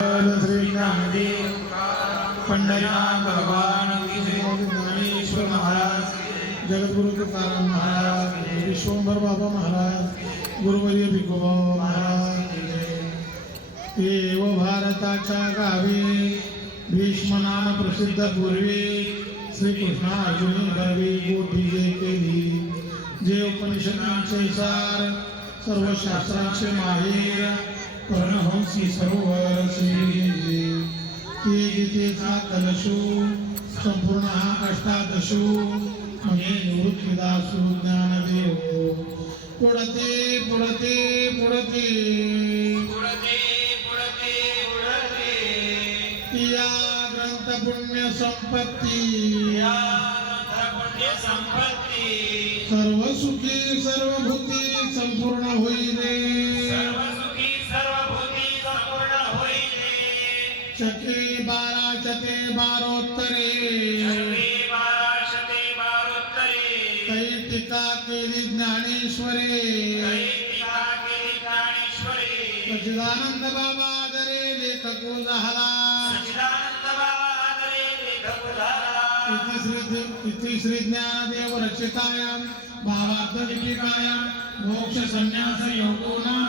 श्री ज्ञानदेव पंढरीनाथ भगवान ज्ञानेश्वर महाराज जगद्गुरु तुकाराम महाराज विश्वंभर बाबा महाराज गुरुवर्य भिकोबा महाराज की देव भारताच्या गावी भीष्मनाम प्रसिद्ध पूर्वी श्रीकृष्ण अर्जुनी गर्वी गोठी जे केली जे उपनिषदांचे सार सर्व शास्त्रांचे माहेर परमहंसी सर्व कलशू संपूर्ण अष्टादशू म्हणजे निवृत्तीदासू ज्ञानदेव. पुढते पुढते पुढते. या ग्रंथ पुण्य संपत्ती. या पुण्य संपत्ती. सर्व सुखी सर्व भूती संपूर्ण होईले. सर्व सुखी सर्व भूती संपूर्ण होईले. चके चते बारोत्तरे। बाराशते बारोत्तरे। काही टीका केली ज्ञानेश्वरे। सच्चिदानंद बाबा दरे लेखको झाला इति श्री ज्ञानदेव रचितायां भावार्थ मोक्ष संन्यास योगो नाम।